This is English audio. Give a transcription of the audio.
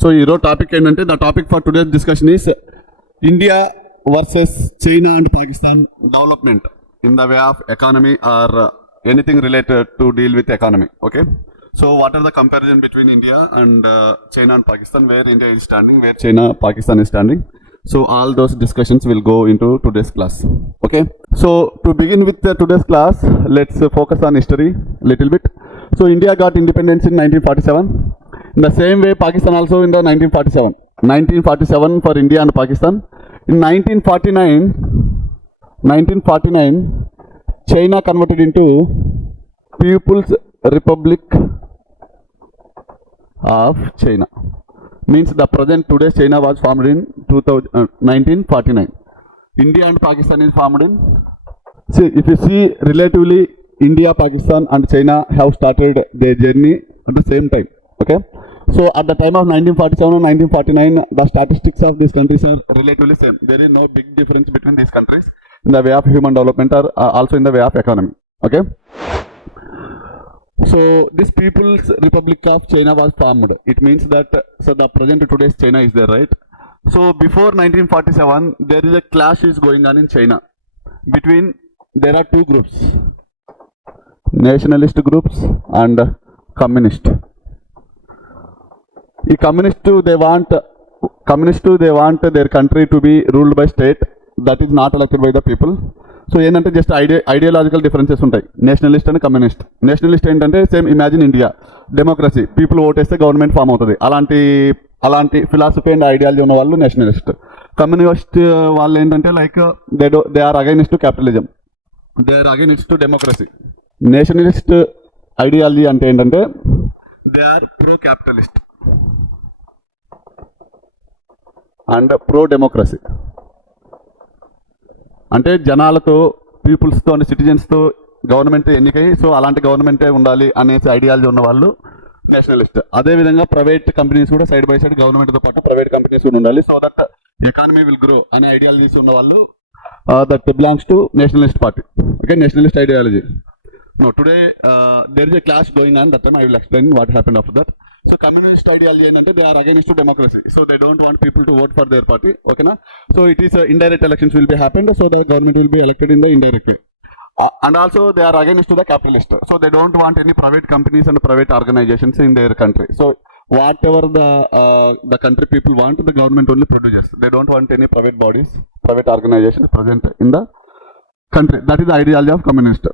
So ఈరోజు topic ఏంటంటే the topic for today discussion is India versus China and Pakistan development in the way of economy or anything related to deal with economy. Okay, so what are the comparison between India and China and Pakistan, where India is standing, where China, Pakistan is standing. So all those discussions will go into today's class. Okay, so to begin with today's class, let's focus on history little bit. So India got independence in 1947. In the same way, Pakistan also in the 1947. 1947 for India and Pakistan. In 1949, China converted into People's Republic of China. Means the present today's China was formed in 1949. India and Pakistan is formed in. See, if you see relatively, India, Pakistan and China have started their journey at the same time. Okay, so at the time of 1947 and 1949, the statistics of these countries are relatively same. There is no big difference between these countries in the way of human development or also in the way of economy. Okay, so this People's Republic of China was formed. It means that so the present today's China is there, right? So before 1947, there is a clash is going on in China between, there are two groups, nationalist groups and communist. The communist they want their country to be ruled by state that is not elected by the people. So ఏంటంటే just ideological differences ఉంటాయి, Nationalist and communist. Nationalist ఏంటంటే same imagine India, democracy, people ఓటేస్తే government form అవుతుంది, అలాంటి philosophy and ideology ఉన్న వాళ్ళు Nationalist. Communist వాళ్ళు ఏంటంటే like they are against to capitalism, they are against to democracy. Nationalist ideology అంటే ఏంటంటే they are pro capitalist and pro democracy. అంటే జనాలతో, పీపుల్స్తో అండ్ సిటిజన్స్తో గవర్నమెంట్ ఎన్నికై సో అలాంటి గవర్నమెంటే ఉండాలి అనేసి ఐడియాలజీ ఉన్న వాళ్ళు నేషనలిస్ట్. అదేవిధంగా ప్రైవేట్ కంపెనీస్ కూడా సైడ్ బై సైడ్ గవర్నమెంట్తో పాటు ప్రైవేట్ కంపెనీస్ కూడా ఉండాలి, so that economy will grow అనే ఐడియాలజీస్ ఉన్న వాళ్ళు that belongs to nationalist party. Okay, Nationalist ideology. No, today there is a clash going on. That time I will explain what happened after that. So communist ideology ఏంటంటే they are against to democracy. So they don't want people to vote for their party. Okay na? So it is indirect elections will be happened. So the government will be elected in the indirect way. And also they are against to the capitalist. So they don't want any private companies and private organizations in their country. So whatever the country people want, the government only produces. They don't want any private bodies, private organizations present in the country. That is the ideology of communist.